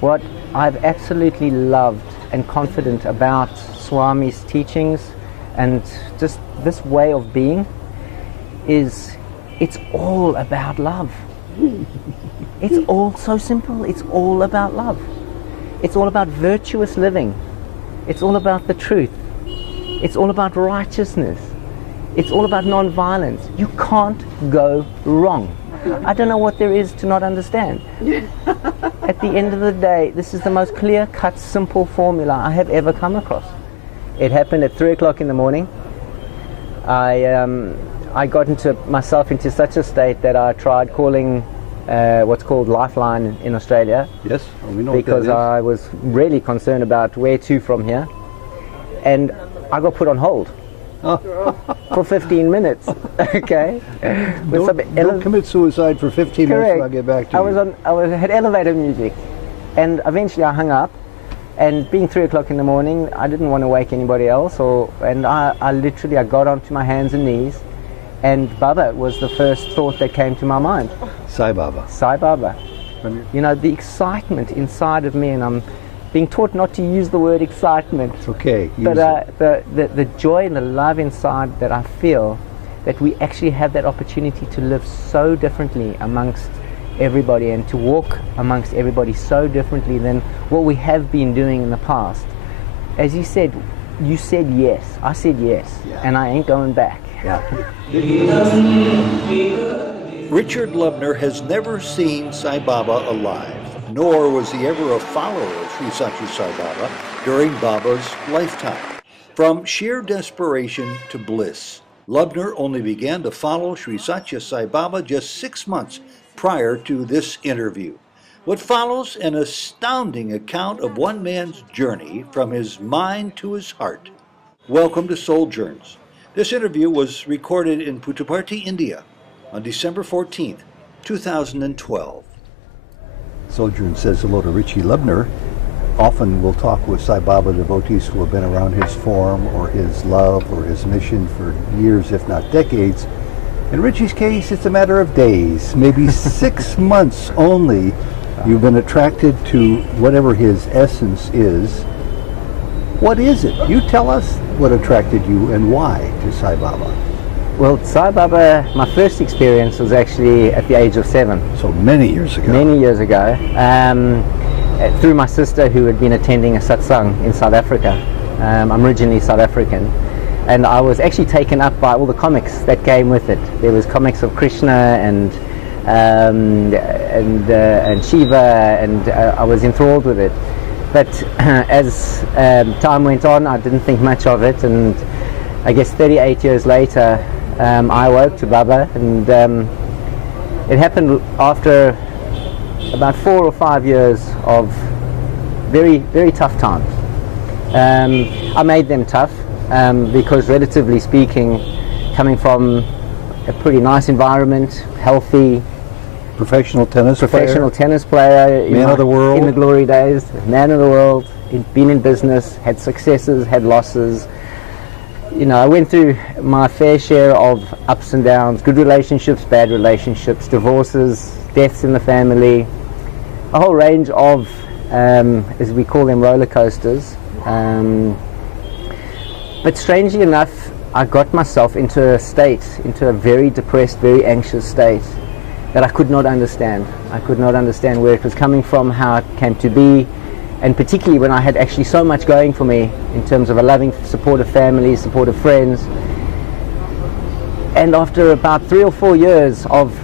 What I've absolutely loved and confident about Swami's teachings and just this way of being is it's all about love. It's all so simple. It's all about love. It's all about virtuous living. It's all about the truth. It's all about righteousness. It's all about non-violence. You can't go wrong. I don't know what there is to not understand. At the end of the day, this is the most clear-cut, simple formula I have ever come across. It happened at 3 o'clock in the morning. I got myself into such a state that I tried calling what's called Lifeline in Australia. Yes, we know because what that is. I was really concerned about where to from here. And I got put on hold for 15 minutes. Okay. Don't commit suicide for 15 Correct. minutes. I'll get back to you. I had elevator music, and eventually I hung up. And being 3 o'clock in the morning, I didn't want to wake anybody else. And I literally got onto my hands and knees, and Baba was the first thought that came to my mind. Sai Baba. Sai Baba. You know, the excitement inside of me, and I'm being taught not to use the word excitement. It's okay. But the joy and the love inside that I feel, that we actually have that opportunity to live so differently amongst everybody and to walk amongst everybody so differently than what we have been doing in the past. As you said yes. I said yes. Yeah. And I ain't going back. Yeah. Richard Lubner has never seen Sai Baba alive, nor was he ever a follower of Sri Satya Sai Baba during Baba's lifetime. From sheer desperation to bliss, Lubner only began to follow Sri Satya Sai Baba just 6 months prior to this interview. What follows an astounding account of one man's journey from his mind to his heart. Welcome to Souljourns. This interview was recorded in Puttaparthi, India on December 14th, 2012. Souljourns says hello to Ritchie Lubner. Often we'll talk with Sai Baba devotees who have been around his form or his love or his mission for years, if not decades. In Ritchie's case, it's a matter of days, maybe 6 months only. You've been attracted to whatever his essence is. What is it? You tell us what attracted you and why to Sai Baba. Well, Sai Baba, my first experience was actually at the age of 7. So many years ago. Many years ago. Through my sister who had been attending a satsang in South Africa. I'm originally South African. And I was actually taken up by all the comics that came with it. There was comics of Krishna and Shiva, and I was enthralled with it. But as time went on, I didn't think much of it, and I guess 38 years later, I awoke to Baba, and it happened after about 4 or 5 years of very, very tough times. I made them tough. Because relatively speaking, coming from a pretty nice environment, healthy, Professional tennis player, man of the world, in the glory days, man of the world, been in business, had successes, had losses. You know, I went through my fair share of ups and downs, good relationships, bad relationships, divorces, deaths in the family, a whole range of, as we call them, roller coasters. But strangely enough, I got myself into a very depressed, very anxious state that I could not understand. I could not understand where it was coming from, how it came to be, and particularly when I had actually so much going for me in terms of a loving, supportive family, supportive friends. And after about 3 or 4 years of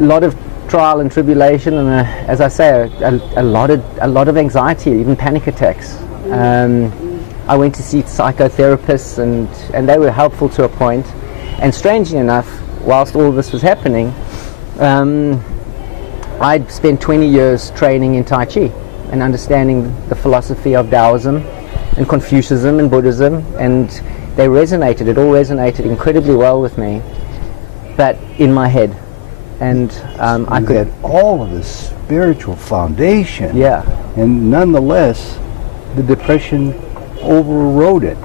a lot of trial and tribulation, and as I say, a lot of anxiety, even panic attacks. I went to see psychotherapists, and they were helpful to a point. And strangely enough, whilst all this was happening, I'd spent 20 years training in Tai Chi and understanding the philosophy of Taoism and Confucianism and Buddhism, and it all resonated incredibly well with me, but in my head. And I could had all of this spiritual foundation. Yeah. And nonetheless, the depression overrode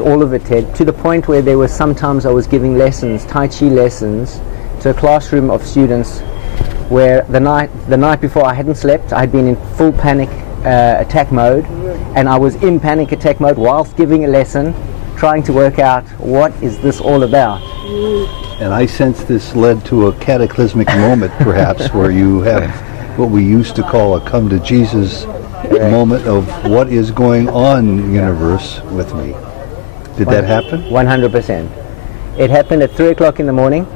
all of it, Ted, to the point where there were sometimes I was giving lessons, Tai Chi lessons, to a classroom of students where the night before I hadn't slept. I had been in full panic attack mode, and I was in panic attack mode whilst giving a lesson, trying to work out what is this all about. And I sense this led to a cataclysmic moment, perhaps, where you have what we used to call a come to Jesus moment of what is going on in the universe with me. Did that happen? 100%. It happened at 3 o'clock in the morning.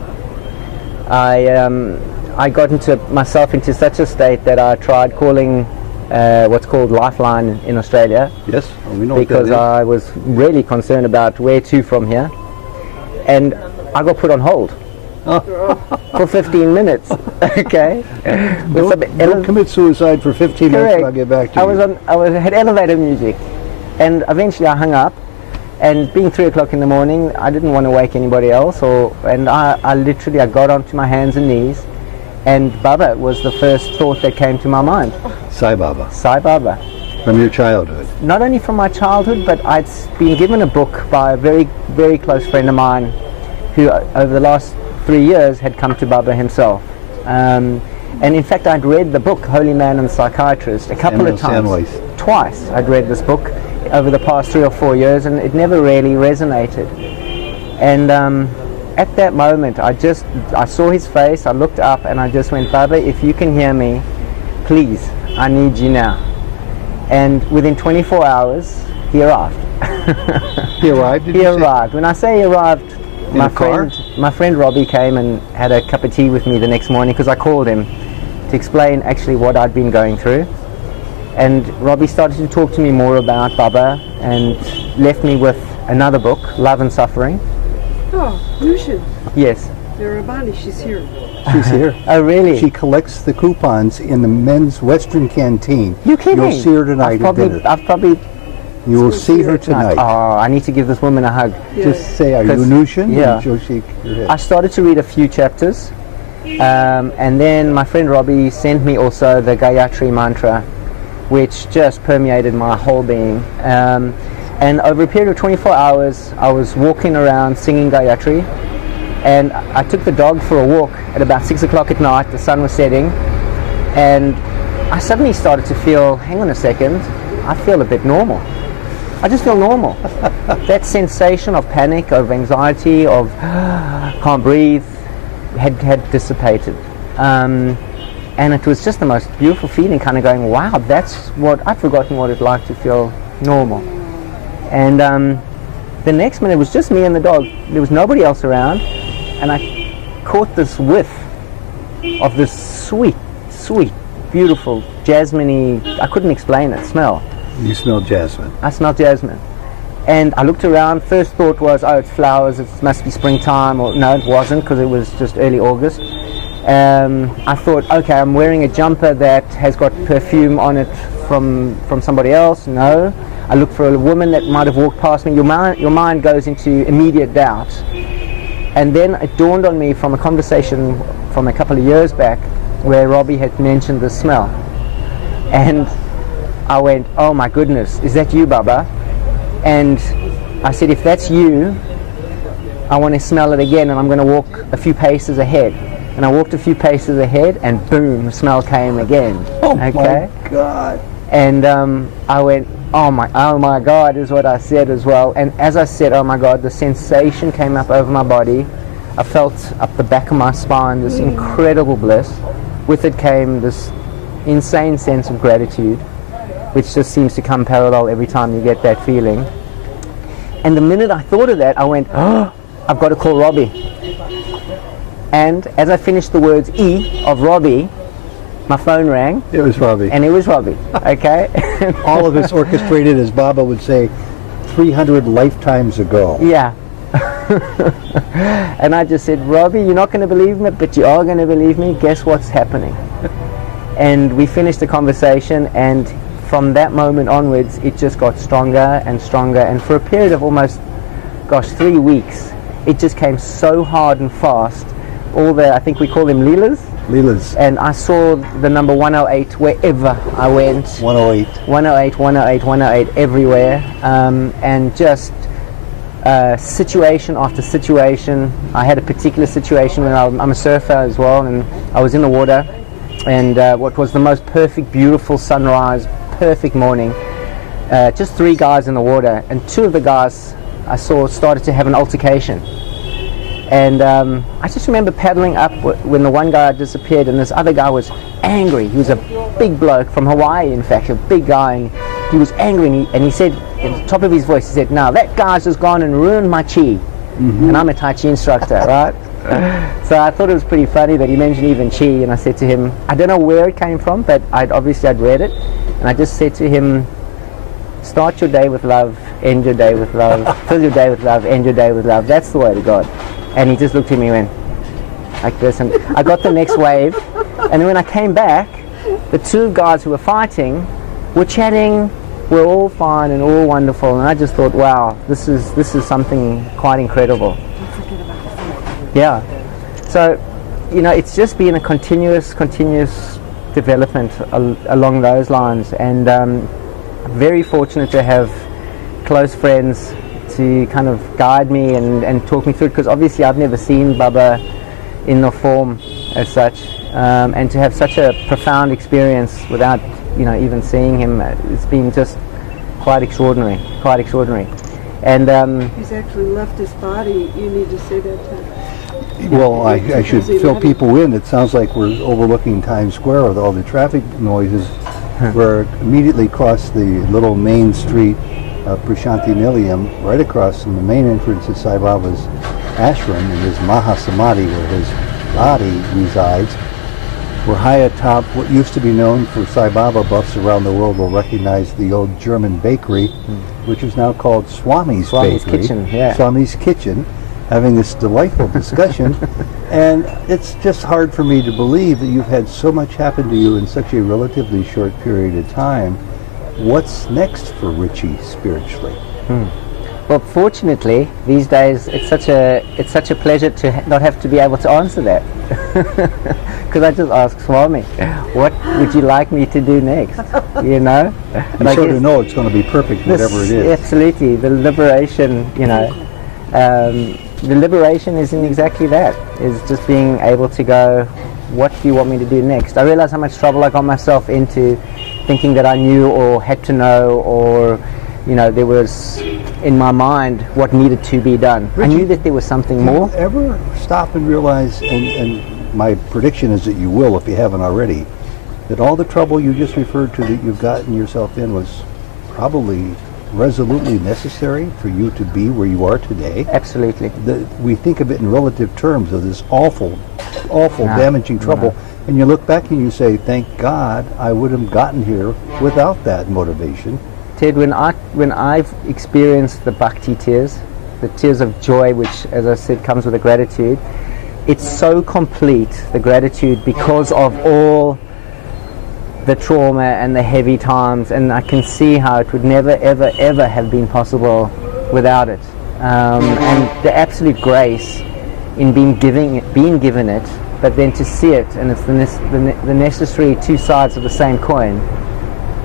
I got myself into such a state that I tried calling what's called Lifeline in Australia. Yes, we know because what that I was really concerned about where to from here, and I got put on hold for 15 minutes. Okay, don't commit suicide for 15 minutes. And I'll get back to you. I had elevator music, and eventually I hung up. And being 3 o'clock in the morning, I didn't want to wake anybody else, and I literally got onto my hands and knees, and Baba was the first thought that came to my mind. Sai Baba. Sai Baba. From your childhood. Not only from my childhood, but I'd been given a book by a very, very close friend of mine, who over the last 3 years had come to Baba himself. And in fact, I'd read the book Holy Man and Psychiatrist a couple of times. Twice I'd read this book over the past 3 or 4 years, and it never really resonated. And at that moment, I saw his face, I looked up, and I just went, Baba, if you can hear me, please, I need you now. And within 24 hours, he arrived. He arrived? He arrived. When I say he arrived, my friend Robbie came and had a cup of tea with me the next morning, because I called him to explain actually what I'd been going through. And Robbie started to talk to me more about Baba and left me with another book, Love and Suffering. Oh, Lucian. Yes. Rabani, she's here. She's here. Oh, really? She collects the coupons in the men's Western canteen. You kidding? You'll see her tonight at dinner. You will see her tonight. Oh, I need to give this woman a hug. Yeah. Just say, are you Nushin? Yeah. And she'll shake your head. I started to read a few chapters, and then my friend Robbie sent me also the Gayatri mantra, which just permeated my whole being. And over a period of 24 hours, I was walking around singing Gayatri, and I took the dog for a walk at about 6 o'clock at night. The sun was setting, and I suddenly started to feel, hang on a second, I feel a bit normal. I just feel normal. That sensation of panic, of anxiety, of can't breathe, had dissipated. And it was just the most beautiful feeling, kind of going, wow, I'd forgotten what it's like to feel normal. And the next minute it was just me and the dog. There was nobody else around, and I caught this whiff of this sweet, sweet, beautiful, jasmine-y, I couldn't explain it, smell. You smelled jasmine. I smelled jasmine. And I looked around, first thought was, oh, it's flowers, it must be springtime, or no, it wasn't, because it was just early August. I thought, okay, I'm wearing a jumper that has got perfume on it from somebody else. No. I looked for a woman that might have walked past me. Your mind goes into immediate doubt. And then it dawned on me from a conversation from a couple of years back where Robbie had mentioned the smell. And I went, oh my goodness, is that you, Baba? And I said, if that's you, I want to smell it again, and I'm going to walk a few paces ahead. And I walked a few paces ahead, and boom, the smell came again. Oh my God. And I went, oh my God, is what I said as well. And as I said, oh my God, the sensation came up over my body. I felt up the back of my spine this incredible bliss. With it came this insane sense of gratitude, which just seems to come parallel every time you get that feeling. And the minute I thought of that, I went, oh, I've got to call Robbie. And as I finished the words E of Robbie, my phone rang. It was Robbie. And it was Robbie, okay? All of this orchestrated, as Baba would say, 300 lifetimes ago. Yeah. And I just said, Robbie, you're not going to believe me, but you are going to believe me. Guess what's happening? And we finished the conversation, and from that moment onwards, it just got stronger and stronger. And for a period of almost, 3 weeks, it just came so hard and fast. All the, I think we call them Leelas. Leelas. And I saw the number 108 wherever I went. 108. 108, 108, 108 everywhere. And just situation after situation. I had a particular situation when I'm a surfer as well, and I was in the water, and what was the most perfect, beautiful sunrise, perfect morning. Just 3 guys in the water, and 2 of the guys I saw started to have an altercation. And I just remember paddling up when the one guy disappeared, and this other guy was angry. He was a big bloke from Hawaii, in fact, a big guy, and he was angry, and he said, at the top of his voice, he said, "Now that guy's just gone and ruined my chi." And I'm a Tai Chi instructor, right? So I thought it was pretty funny that he mentioned even chi, and I said to him, I don't know where it came from, but I'd read it, and I just said to him, start your day with love, end your day with love, fill your day with love, end your day with love. That's the way to God. And he just looked at me and went like this, and I got the next wave, and then when I came back, the 2 guys who were fighting were chatting. We're all fine and all wonderful, and I just thought, wow, this is something quite incredible. Yeah. So, it's just been a continuous development along those lines, and very fortunate to have close friends to kind of guide me and talk me through it, because obviously I've never seen Baba in the form as such, and to have such a profound experience without even seeing him, it's been just quite extraordinary. And He's actually left his body. You need to say that to him. Well, I should fill people in. It sounds like we're overlooking Times Square with all the traffic noises. We're immediately across the little main street of Prashanti Nilayam, right across from the main entrance of Sai Baba's ashram and his Mahasamadhi, where his body resides. We're high atop what used to be known for Sai Baba buffs around the world will recognize the old German bakery, which is now called Swami's Bakery. Kitchen, yeah. Swami's Kitchen, having this delightful discussion. And it's just hard for me to believe that you've had so much happen to you in such a relatively short period of time. What's next for Ritchie spiritually? Well, fortunately, these days it's such a pleasure to not have to be able to answer that, because I just ask Swami, what would you like me to do next? You sort of know it's going to be perfect, whatever it is. Absolutely, the liberation. The liberation is in exactly that. Is just being able to go, what do you want me to do next? I realize how much trouble I got myself into, thinking that I knew or had to know, or there was in my mind what needed to be done. Ritchie, I knew that there was something more. Do you ever stop and realize, and my prediction is that you will if you haven't already, that all the trouble you just referred to that you've gotten yourself in was probably resolutely necessary for you to be where you are today? Absolutely. We think of it in relative terms of this awful, damaging trouble, and you look back and you say, thank God I would have gotten here without that motivation. Ted, when I've experienced the bhakti tears, the tears of joy, which, as I said, comes with a gratitude, it's so complete, the gratitude, because of all the trauma and the heavy times, and I can see how it would never, ever, ever have been possible without it. And the absolute grace in being given it, but then to see it, and it's the necessary 2 sides of the same coin,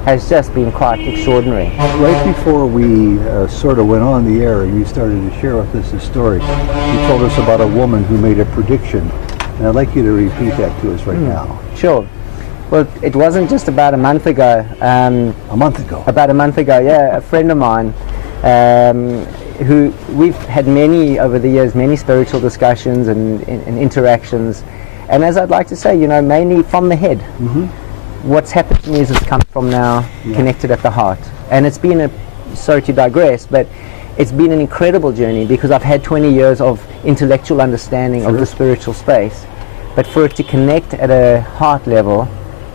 has just been quite extraordinary. Right before we sort of went on the air and you started to share with us a story, you told us about a woman who made a prediction, and I'd like you to repeat that to us right now. Sure. Well, it wasn't just about a month ago. About a month ago, yeah. A friend of mine, who we've had over the years, many spiritual discussions and interactions, and as I'd like to say, mainly from the head. What's happened to me is it's come from now, connected at the heart. And it's been sorry to digress, but it's been an incredible journey, because I've had 20 years of intellectual understanding of the spiritual space. But for it to connect at a heart level,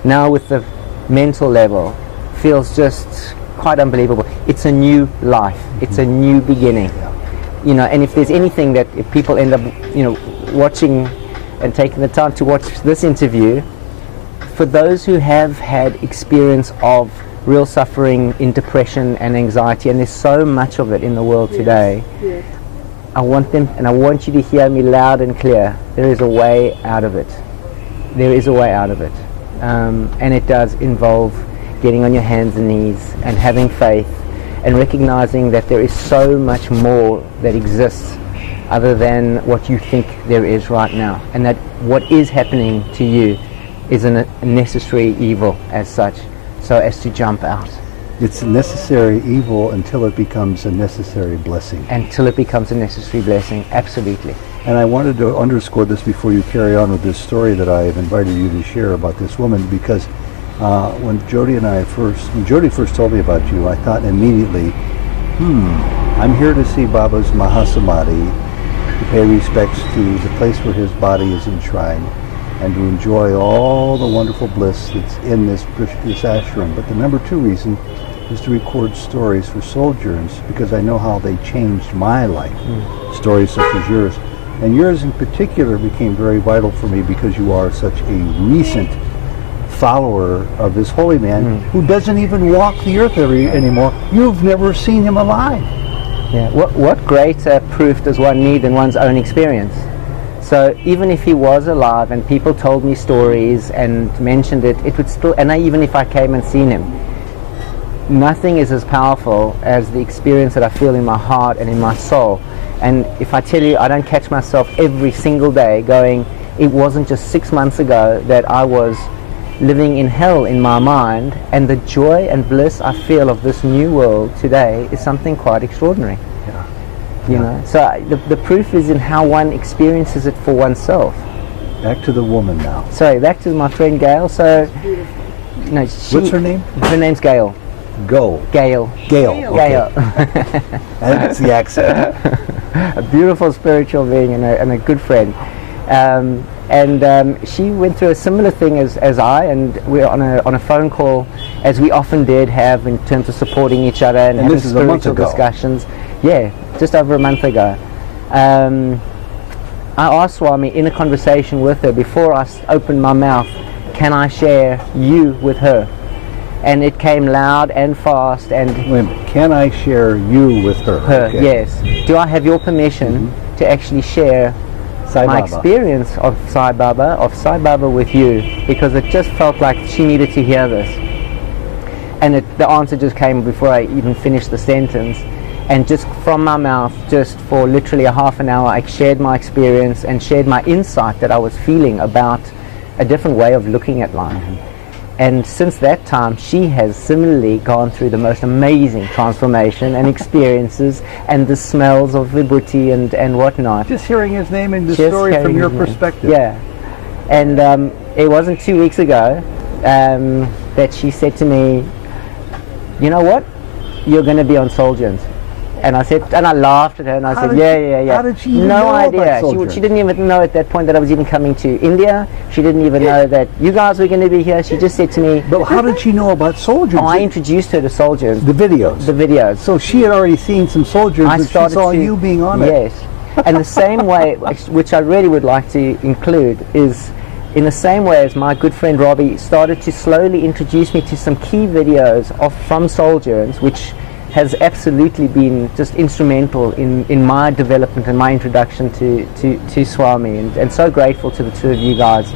now with the mental level, feels just quite unbelievable. It's a new life. It's a new beginning. And if there's anything that if people end up, watching and taking the time to watch this interview, for those who have had experience of real suffering in depression and anxiety, and there's so much of it in the world today, I want them, and I want you to hear me loud and clear, there is a way out of it. There is a way out of it. And it does involve getting on your hands and knees and having faith and recognizing that there is so much more that exists other than what you think there is right now, and that what is happening to you is a necessary evil as such, so as to jump out. It's a necessary evil until it becomes a necessary blessing. Until it becomes a necessary blessing, absolutely. And I wanted to underscore this before you carry on with this story that I have invited you to share about this woman, because when Jody first told me about you, I thought immediately, I'm here to see Baba's Mahasamadhi, to pay respects to the place where his body is enshrined, and to enjoy all the wonderful bliss that's in this ashram. But the number 2 reason is to record stories for Souljourns, because I know how they changed my life. Stories such as yours. And yours in particular became very vital for me because you are such a recent follower of this holy man who doesn't even walk the earth anymore. You've never seen him alive. Yeah. What greater proof does one need than one's own experience? So even if he was alive and people told me stories and mentioned it, it would still, and even if I came and seen him, nothing is as powerful as the experience that I feel in my heart and in my soul. And if I tell you, I don't catch myself every single day going, it wasn't just 6 months ago that I was living in hell in my mind, and the joy and bliss I feel of this new world today is something quite extraordinary. Yeah. You know, so the proof is in how one experiences it for oneself. Back to the woman now. Sorry, back to my friend Gail. So, no, What's her name? Her name's Gail. Gail. Gail. Okay. Gail. That's the accent. A beautiful spiritual being and a good friend. She went through a similar thing as I, and we're on a phone call, as we often did have in terms of supporting each other and having this is a month spiritual ago. discussions. Yeah, just over a month ago. I asked Swami in a conversation with her, before I opened my mouth, can I share you with her? And it came loud and fast. And Wait a minute. Can I share you with her? Okay. Yes. Do I have your permission to actually share Sai my Baba. experience of Sai Baba with you? Because it just felt like she needed to hear this. And the answer just came before I even finished the sentence. And just from my mouth, just for literally a half an hour, I shared my experience and shared my insight that I was feeling about a different way of looking at life. And since that time, she has similarly gone through the most amazing transformation and experiences and the smells of vibhuti and whatnot. Just hearing his name and the Just story from hearing your his name. perspective. Yeah. And it wasn't 2 weeks ago that she said to me, you know what? You're going to be on Souljourns. And I said, and I laughed at her, and I said, yeah. How did she even no know idea. about Souljourns? She didn't even know at that point that I was even coming to India. She didn't even know that you guys were going to be here. She just said to me, But how did she know about Souljourns? I introduced her to Souljourns. The videos. The videos. So she had already seen some Souljourns, I and she started saw to, you being on it. Yes. And the same way, which I really would like to include, is in the same way as my good friend Robbie started to slowly introduce me to some key videos from Souljourns, which has absolutely been just instrumental in my development and my introduction to Swami, and so grateful to the two of you guys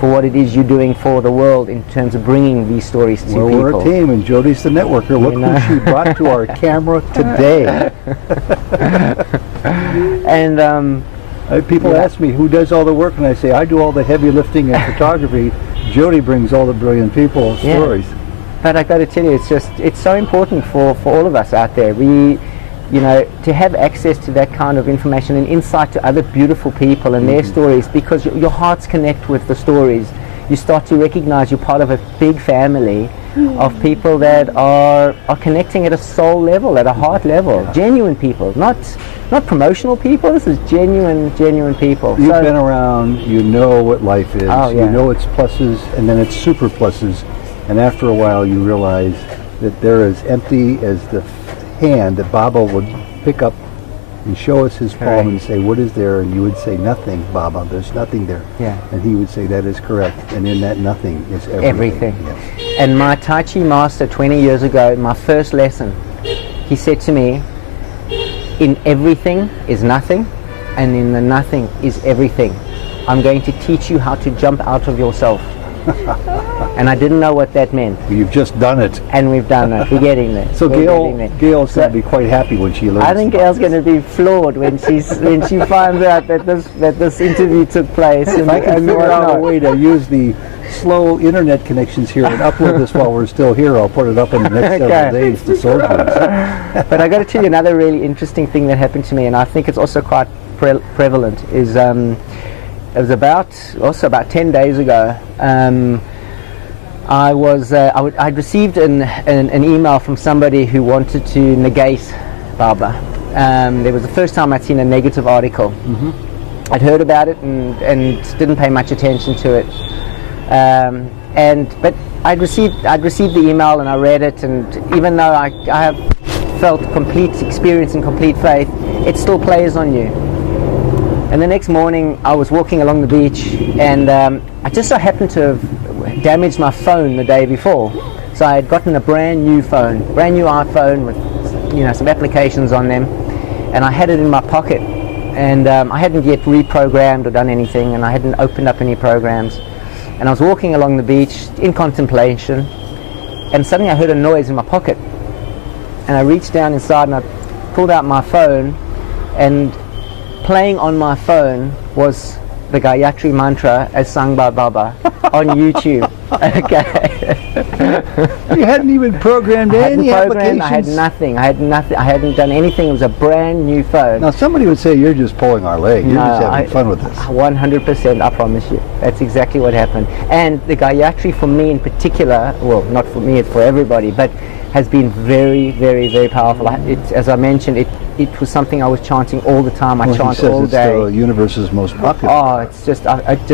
for what it is you're doing for the world in terms of bringing these stories to Well, people. we're a team, and Jody's the networker. Look who she brought to our camera today. And People ask me who does all the work, and I say I do all the heavy lifting and photography. Jody brings all the brilliant people stories. But I got to tell you, it's so important for all of us out there. We, to have access to that kind of information and insight to other beautiful people and their stories, because your hearts connect with the stories. You start to recognize you're part of a big family of people that are connecting at a soul level, at a heart level. Genuine people, not promotional people. This is genuine people. You've been around, you know what life is. Oh, yeah. You know its pluses and then its super pluses. And after a while you realize that they're as empty as the hand that Baba would pick up and show us his palm and say, what is there? And you would say, nothing, Baba, there's nothing there. Yeah. And he would say, that is correct. And in that nothing is everything. Yes. And my Tai Chi master 20 years ago, my first lesson, he said to me, in everything is nothing, and in the nothing is everything. I'm going to teach you how to jump out of yourself. And I didn't know what that meant. You've just done it. And we've done it. We're getting there. So Gail's going to be quite happy when she learns. I think Gail's going to be floored when she finds out that this interview took place. If I can figure out a way to use the slow internet connections here and upload this while we're still here. I'll put it up in the next several days to Souljourns. But I got to tell you another really interesting thing that happened to me, and I think it's also quite prevalent. Is it was about 10 days ago. I'd received an email from somebody who wanted to negate Baba. It was the first time I'd seen a negative article. Mm-hmm. I'd heard about it and didn't pay much attention to it. But I'd received the email and I read it, and even though I have felt complete experience and complete faith, it still plays on you. And the next morning I was walking along the beach, and I just so happened to have damaged my phone the day before. So I had gotten a brand new iPhone with some applications on them, and I had it in my pocket, and I hadn't yet reprogrammed or done anything, and I hadn't opened up any programs. And I was walking along the beach in contemplation, and suddenly I heard a noise in my pocket, and I reached down inside and I pulled out my phone, and playing on my phone was the Gayatri mantra as sung by Baba on YouTube. Okay. You hadn't even programmed any applications? I had nothing. I hadn't done anything. It was a brand new phone. Now somebody would say you're just pulling our leg. You're just having fun with this. 100%, I promise you. That's exactly what happened. And the Gayatri for me in particular, well, not for me, it's for everybody, but has been very, very, very powerful. As I mentioned, it was something I was chanting all the time. I chant all day. It's the universe's most popular. Oh, it just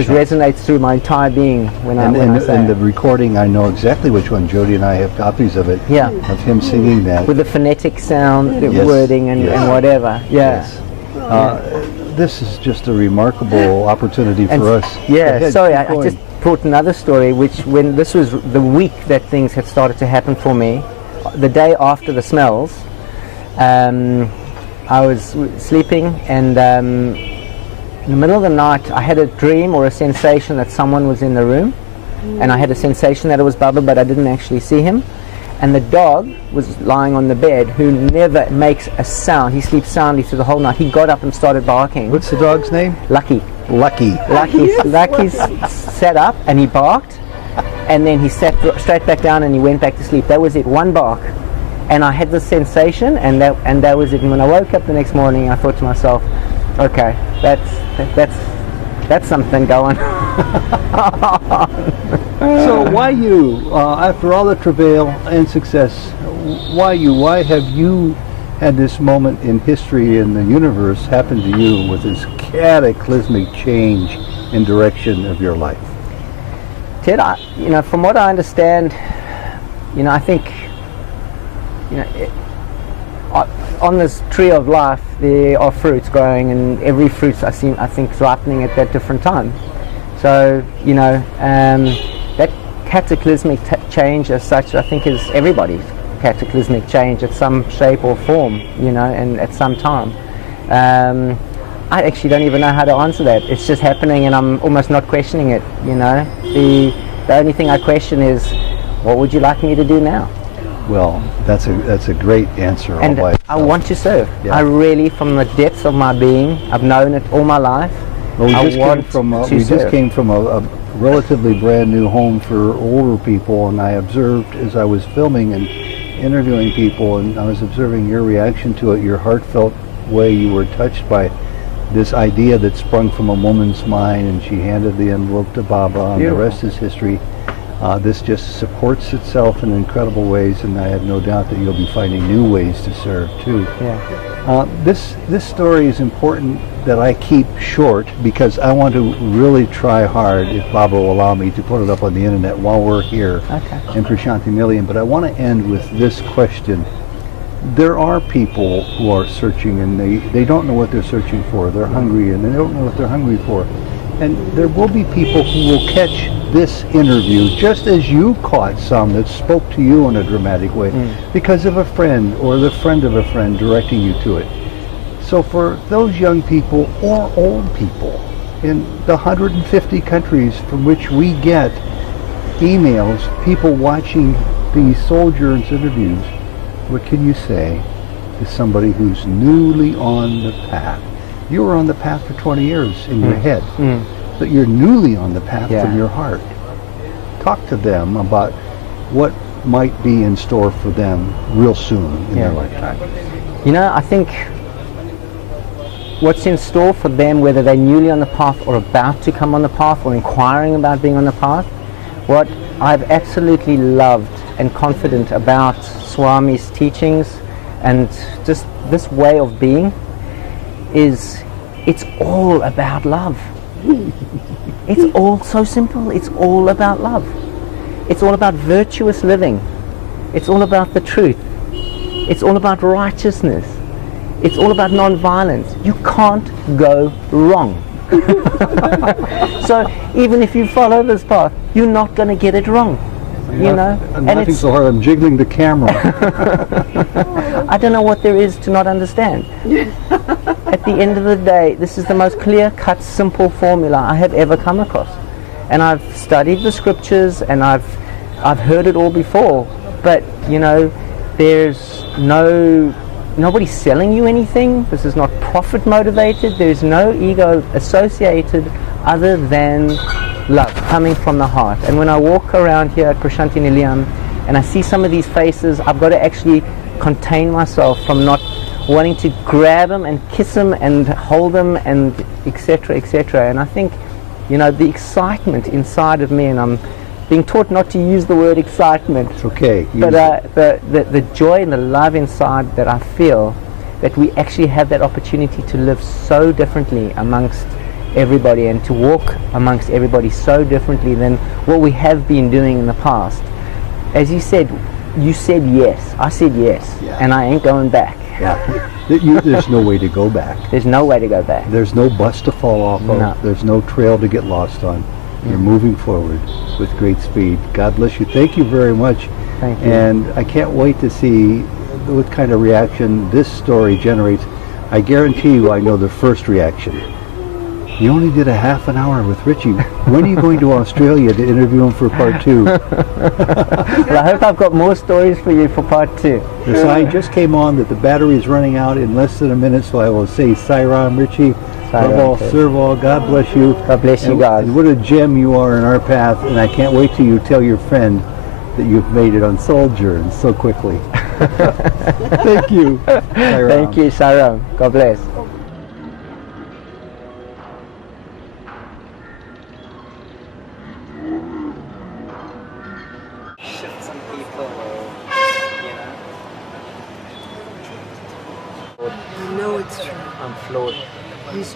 resonates through my entire being when I say and it. the recording, I know exactly which one. Jody and I have copies of it. Yeah. Of him singing that. With the phonetic sound, the Yes. wording, and whatever. Yeah. Yes. This is just a remarkable opportunity for us. Yeah. Ahead, Sorry, keep I going. just brought another story. When this was the week that things had started to happen for me, the day after the smells, I was sleeping, and in the middle of the night I had a dream or a sensation that someone was in the room, and I had a sensation that it was Baba, but I didn't actually see him. And the dog was lying on the bed, who never makes a sound. He sleeps soundly through the whole night. He got up and started barking. What's the dog's name? Lucky. Lucky. Lucky sat up and he barked, and then he sat straight back down and he went back to sleep. That was it, one bark. And I had this sensation, and that was it. And when I woke up the next morning, I thought to myself, okay, that's something going on. So why you, after all the travail and success, why you? Why have you had this moment in history in the universe happen to you with this cataclysmic change in direction of your life? Ted, from what I understand, I think, on this tree of life there are fruits growing, and every fruit I think is ripening at that different time. So that cataclysmic change as such, I think, is everybody's cataclysmic change at some shape or form, and at some time. I actually don't even know how to answer that. It's just happening, and I'm almost not questioning it. The only thing I question is, what would you like me to do now? Well, that's a great answer. And I want to serve. Yeah. I really, from the depths of my being, I've known it all my life. Well, we just serve. came from a relatively brand new home for older people, and I observed as I was filming and interviewing people, and I was observing your reaction to it, your heartfelt way you were touched by this idea that sprung from a woman's mind, and she handed the envelope to Baba, and the rest is history. This just supports itself in incredible ways, and I have no doubt that you'll be finding new ways to serve too. Yeah. This story is important that I keep short, because I want to really try hard, if Baba will allow me, to put it up on the internet while we're here in Prashanti Million. But I want to end with this question. There are people who are searching, and they don't know what they're searching for. They're hungry, and they don't know what they're hungry for. And there will be people who will catch this interview just as you caught some that spoke to you in a dramatic way because of a friend or the friend of a friend directing you to it. So for those young people or old people in the 150 countries from which we get emails, people watching these Souljourns interviews, what can you say to somebody who's newly on the path? You were on the path for 20 years in your head, but you're newly on the path from your heart. talk to them about what might be in store for them real soon in their lifetime. You know, I think what's in store for them, whether they're newly on the path or about to come on the path or inquiring about being on the path, what I've absolutely loved and confident about Swami's teachings and just this way of being is it's all about love. It's all so simple. It's all about love. It's all about virtuous living. It's all about the truth. It's all about righteousness. It's all about non-violence. You can't go wrong. So even if you follow this path, you're not going to get it wrong. You know? I'm laughing so hard I'm jiggling the camera. I don't know what there is to not understand. At the end of the day, this is the most clear-cut, simple formula I have ever come across. And I've studied the scriptures and I've heard it all before. But, you know, there's nobody selling you anything. This is not profit motivated. There's no ego associated other than love coming from the heart. And when I walk around here at Prashanti Nilayam and I see some of these faces, I've got to actually contain myself from not wanting to grab them and kiss them and hold them and etc., etc. And I think, you know, the excitement inside of me, and I'm being taught not to use the word excitement. It's okay. But the joy and the love inside that I feel, that we actually have that opportunity to live so differently amongst everybody and to walk amongst everybody so differently than what we have been doing in the past. As you said yes. I said yes. Yeah. And I ain't going back. Yeah. There's no way to go back. There's no way to go back. There's no bus to fall off of. No. There's no trail to get lost on. You're moving forward with great speed. God bless you. Thank you very much. Thank you. And I can't wait to see what kind of reaction this story generates. I guarantee you I know the first reaction. You only did a half an hour with Ritchie. When are you going to Australia to interview him for part 2? Well, I hope I've got more stories for you for part 2. The sign just came on that the battery is running out in less than a minute, so I will say Sairam, Ritchie. Love all, serve all. God bless you. God bless you guys. And what a gem you are in our path, and I can't wait till you tell your friend that you've made it on Souljourns so quickly. Thank you. Sairam. Thank you, Saram. God bless. Shift some people, you know. I know it's true. I'm flawed. He's